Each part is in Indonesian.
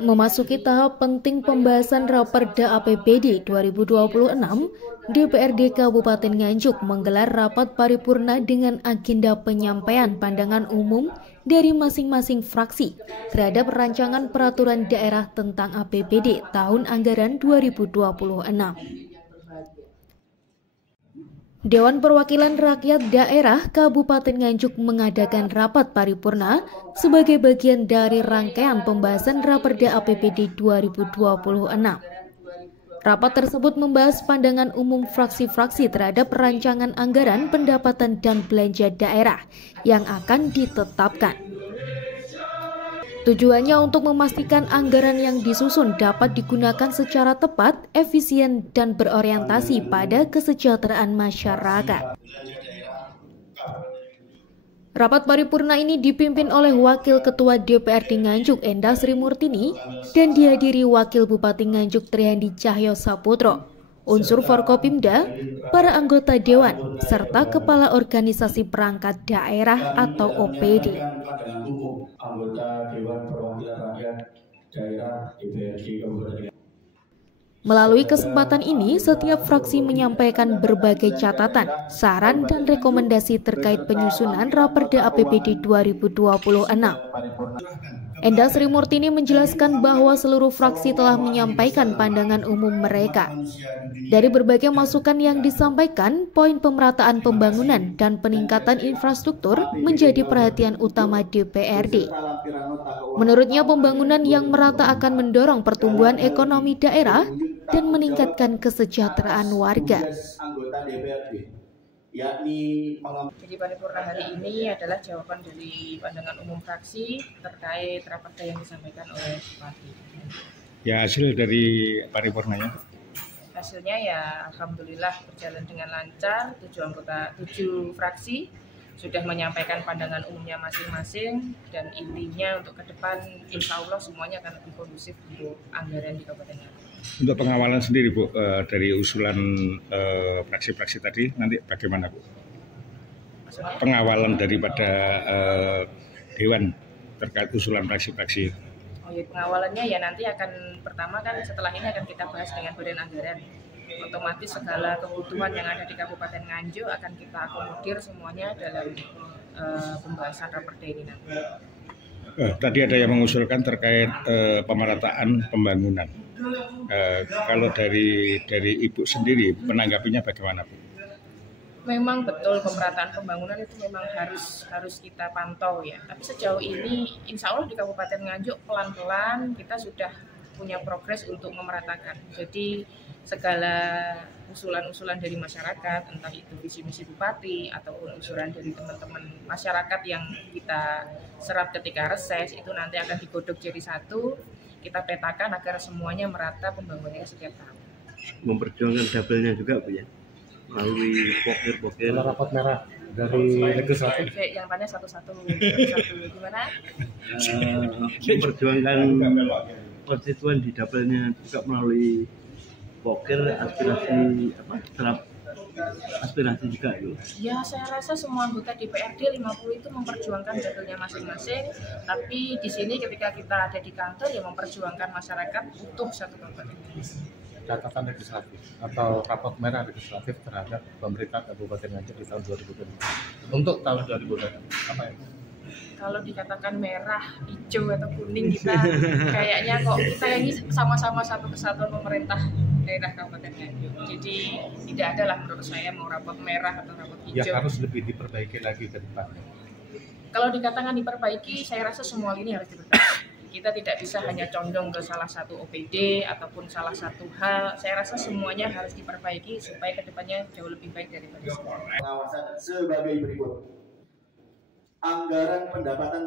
Memasuki tahap penting pembahasan Raperda APBD 2026, DPRD Kabupaten Nganjuk menggelar rapat paripurna dengan agenda penyampaian pandangan umum dari masing-masing fraksi terhadap rancangan peraturan daerah tentang APBD tahun anggaran 2026. Dewan Perwakilan Rakyat Daerah Kabupaten Nganjuk mengadakan rapat paripurna sebagai bagian dari rangkaian pembahasan Raperda APBD 2026. Rapat tersebut membahas pandangan umum fraksi-fraksi terhadap rancangan anggaran pendapatan dan belanja daerah yang akan ditetapkan. Tujuannya untuk memastikan anggaran yang disusun dapat digunakan secara tepat, efisien, dan berorientasi pada kesejahteraan masyarakat. Rapat paripurna ini dipimpin oleh Wakil Ketua DPRD Nganjuk Enda Sri Murtini dan dihadiri Wakil Bupati Nganjuk Triandi Cahyo Saputro, unsur Forkopimda, para anggota Dewan, serta Kepala Organisasi Perangkat Daerah atau OPD. Melalui kesempatan ini, setiap fraksi menyampaikan berbagai catatan, saran, dan rekomendasi terkait penyusunan Raperda APBD 2026. Enda Sri Murtini menjelaskan bahwa seluruh fraksi telah menyampaikan pandangan umum mereka. Dari berbagai masukan yang disampaikan, poin pemerataan pembangunan dan peningkatan infrastruktur menjadi perhatian utama DPRD. Menurutnya, pembangunan yang merata akan mendorong pertumbuhan ekonomi daerah dan meningkatkan kesejahteraan warga. Jadi paripurna hari ini adalah jawaban dari pandangan umum fraksi terkait raperda yang disampaikan oleh Bupati. Ya, hasil dari paripurnanya? Hasilnya ya alhamdulillah berjalan dengan lancar. 7 fraksi sudah menyampaikan pandangan umumnya masing-masing, dan intinya untuk ke depan insya Allah semuanya akan lebih kondusif untuk anggaran di Kabupaten Nganjuk. Untuk pengawalan sendiri, Bu, dari usulan fraksi-fraksi tadi nanti bagaimana, Bu? Maksudnya? Pengawalan daripada Dewan terkait usulan fraksi-fraksi. Oh ya, pengawalannya ya nanti akan pertama kan setelah ini akan kita bahas dengan Badan Anggaran. Otomatis segala kebutuhan yang ada di Kabupaten Nganjuk akan kita akomodir semuanya dalam pembahasan raperda ini nanti. Tadi ada yang mengusulkan terkait pemerataan pembangunan. Kalau dari Ibu sendiri menanggapinya bagaimana, Bu? Memang betul pemerataan pembangunan itu memang harus kita pantau ya. Tapi sejauh ini insya Allah di Kabupaten Nganjuk pelan-pelan kita sudah punya progres untuk memeratakan. Jadi segala usulan-usulan dari masyarakat, entah itu visi misi bupati ataupun usulan dari teman-teman masyarakat yang kita serap ketika reses, itu nanti akan digodok jadi satu, kita petakan agar semuanya merata pembangunannya setiap tahun. Memperjuangkan dapilnya juga, Bu, ya, melalui pokir-pokir. Rapat merah dari legislatif. Yang tanya satu-satu gimana? Memperjuangkan konstituen di dapilnya juga melalui pokir, aspirasi juga itu. Ya, saya rasa semua anggota DPRD 50 itu memperjuangkan dapilnya masing-masing, tapi di sini ketika kita ada di kantor ya memperjuangkan masyarakat utuh satu kabupaten. Catatan legislatif atau rapat merah legislatif terhadap pemerintah Kabupaten Nganjuk di tahun 2020. Untuk tahun 2020 apa ya? Kalau dikatakan merah, hijau atau kuning, kita kayaknya kok kita ini sama-sama satu kesatuan pemerintah daerah Kabupaten Nganjuk. Jadi tidak ada lah menurut saya mau rapot merah atau rapot hijau. Yang harus lebih diperbaiki lagi ke depannya. Kalau dikatakan diperbaiki, saya rasa semua lini harus diperbaiki. Kita tidak bisa hanya condong ke salah satu OPD ataupun salah satu hal. Saya rasa semuanya harus diperbaiki supaya ke depannya jauh lebih baik daripada sekarang. Pengawasan sebagai berikut. Anggaran pendapatan.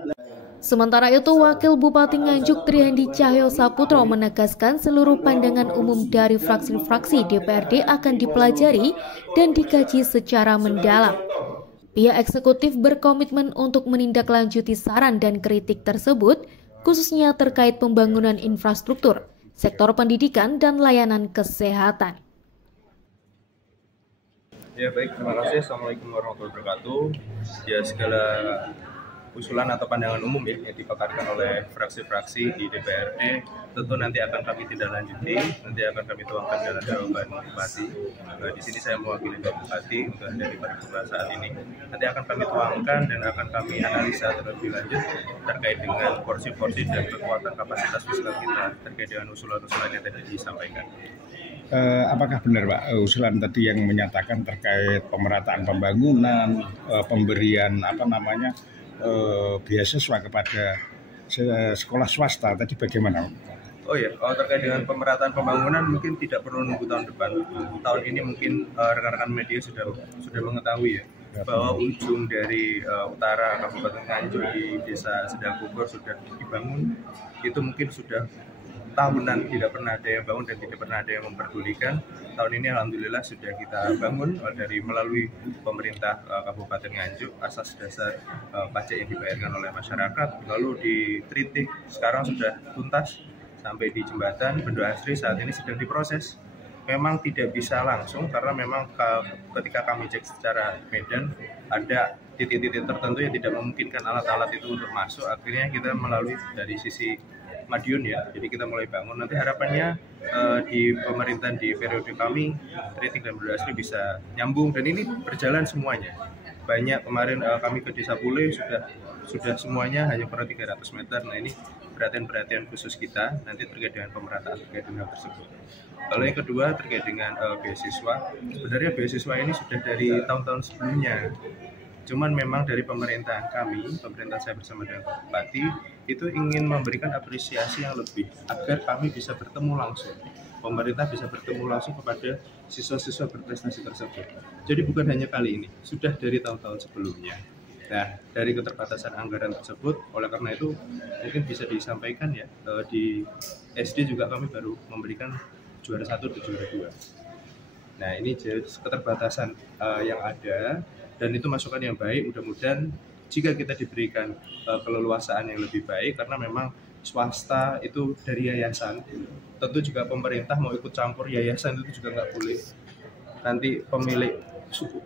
Sementara itu, Wakil Bupati Nganjuk Triandi Cahyo Saputro menegaskan seluruh pandangan umum dari fraksi-fraksi DPRD akan dipelajari dan dikaji secara mendalam. Pihak eksekutif berkomitmen untuk menindaklanjuti saran dan kritik tersebut, khususnya terkait pembangunan infrastruktur, sektor pendidikan, dan layanan kesehatan. Ya baik, terima kasih. Assalamualaikum warahmatullahi wabarakatuh. Ya segala usulan atau pandangan umum ya yang dipaparkan oleh fraksi-fraksi di DPRD tentu nanti akan kami tindak lanjuti, nanti akan kami tuangkan dalam jawaban Bupati. Di sini saya mewakili Pak Bupati untuk hadir di paripurna saat ini. Nanti akan kami tuangkan dan akan kami analisa terlebih lanjut terkait dengan porsi-porsi dan kekuatan kapasitas fiskal kita terkait dengan usulan-usulan yang tadi disampaikan. Apakah benar Pak usulan tadi yang menyatakan terkait pemerataan pembangunan, pemberian beasiswa kepada sekolah swasta tadi bagaimana? Oh ya, terkait dengan pemerataan pembangunan mungkin tidak perlu nunggu tahun depan. Tahun ini mungkin rekan-rekan media sudah mengetahui ya bahwa ujung dari utara Kabupaten Nganjuk di Desa Sedang Bogor sudah dibangun. Itu mungkin sudah tahunan tidak pernah ada yang bangun dan tidak pernah ada yang memperdulikan. Tahun ini alhamdulillah sudah kita bangun melalui pemerintah Kabupaten Nganjuk asas dasar pajak yang dibayarkan oleh masyarakat. Lalu di Tritik sekarang sudah tuntas sampai di jembatan Bendo Asri saat ini sedang diproses. Memang tidak bisa langsung karena memang ketika kami cek secara medan ada titik-titik tertentu yang tidak memungkinkan alat-alat itu untuk masuk. Akhirnya kita melalui dari sisi Madiun ya, jadi kita mulai bangun. Nanti harapannya di pemerintahan di periode kami Tritik dan Bendo Asri bisa nyambung dan ini berjalan semuanya. Banyak kemarin kami ke Desa Pule sudah semuanya hanya per 300 meter. Nah ini perhatian khusus kita nanti terkait dengan pemerataan terkait dengan hal tersebut. Lalu yang kedua terkait dengan beasiswa. Sebenarnya beasiswa ini sudah dari tahun-tahun sebelumnya. Cuman memang dari pemerintahan saya bersama dengan Pak Bupati itu ingin memberikan apresiasi yang lebih agar kami bisa bertemu langsung. Pemerintah bisa bertemu langsung kepada siswa-siswa berprestasi tersebut. Jadi bukan hanya kali ini, sudah dari tahun-tahun sebelumnya. Nah, dari keterbatasan anggaran tersebut, oleh karena itu mungkin bisa disampaikan ya di SD juga kami baru memberikan juara 1 dan juara 2. Nah, ini keterbatasan yang ada. Dan itu masukan yang baik, mudah-mudahan jika kita diberikan keleluasaan yang lebih baik, karena memang swasta itu dari yayasan, tentu juga pemerintah mau ikut campur yayasan itu juga nggak boleh. Nanti pemilik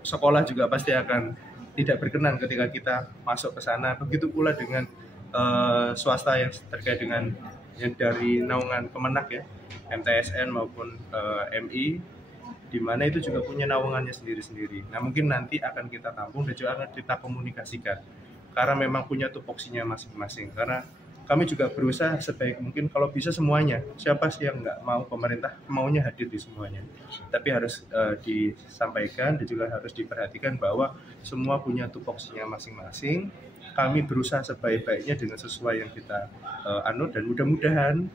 sekolah juga pasti akan tidak berkenan ketika kita masuk ke sana. Begitu pula dengan swasta yang terkait dengan yang dari naungan Kemenak ya, MTSN maupun MI, di mana itu juga punya naungannya sendiri-sendiri. Nah mungkin nanti akan kita tampung dan juga akan kita komunikasikan karena memang punya tupoksinya masing-masing. Karena kami juga berusaha sebaik mungkin kalau bisa semuanya. Siapa sih yang nggak mau, pemerintah maunya hadir di semuanya. Tapi harus disampaikan dan juga harus diperhatikan bahwa semua punya tupoksinya masing-masing. Kami berusaha sebaik-baiknya dengan sesuai yang kita anut dan mudah-mudahan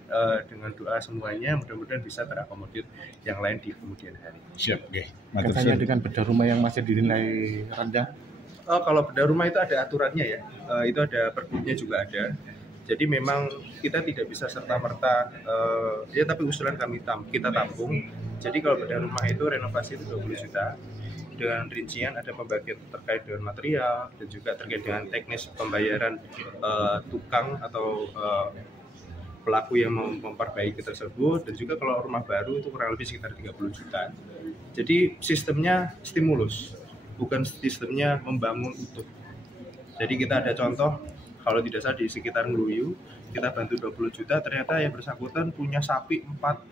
dengan doa semuanya mudah-mudahan bisa terakomodir yang lain di kemudian hari. Siap, oke. Katanya dengan bedah rumah yang masih dinilai rendah. Kalau bedah rumah itu ada aturannya ya, itu ada pergubnya juga ada. Jadi memang kita tidak bisa serta-merta, ya tapi usulan kita tampung. Jadi kalau bedah rumah itu renovasi itu 20 juta. Dengan rincian ada pembagian terkait dengan material dan juga terkait dengan teknis pembayaran tukang atau pelaku yang memperbaiki tersebut, dan juga kalau rumah baru itu kurang lebih sekitar 30 juta. Jadi sistemnya stimulus, bukan sistemnya membangun utuh. Jadi kita ada contoh, kalau tidak salah di sekitar Ngeluyu, kita bantu 20 juta, ternyata yang bersangkutan punya sapi 4.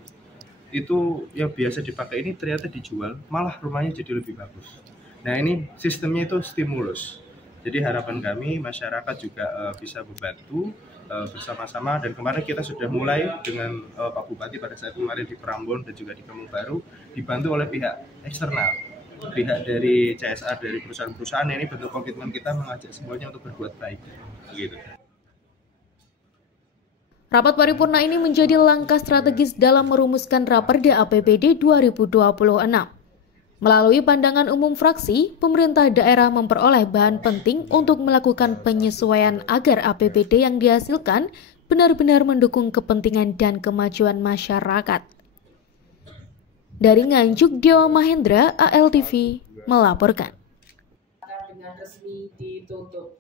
Itu yang biasa dipakai ini ternyata dijual, malah rumahnya jadi lebih bagus. Nah ini sistemnya itu stimulus. Jadi harapan kami masyarakat juga bisa membantu bersama-sama, dan kemarin kita sudah mulai dengan Pak Bupati pada saat kemarin di Prambon dan juga di Kampung Baru dibantu oleh pihak eksternal, pihak dari CSR dari perusahaan-perusahaan. Ini bentuk komitmen kita mengajak semuanya untuk berbuat baik. Begitu. Rapat paripurna ini menjadi langkah strategis dalam merumuskan Raperda APBD 2026. Melalui pandangan umum fraksi, pemerintah daerah memperoleh bahan penting untuk melakukan penyesuaian agar APBD yang dihasilkan benar-benar mendukung kepentingan dan kemajuan masyarakat. Dari Nganjuk, Dewa Mahendra, ALTV melaporkan. Dengan resmi ditutup.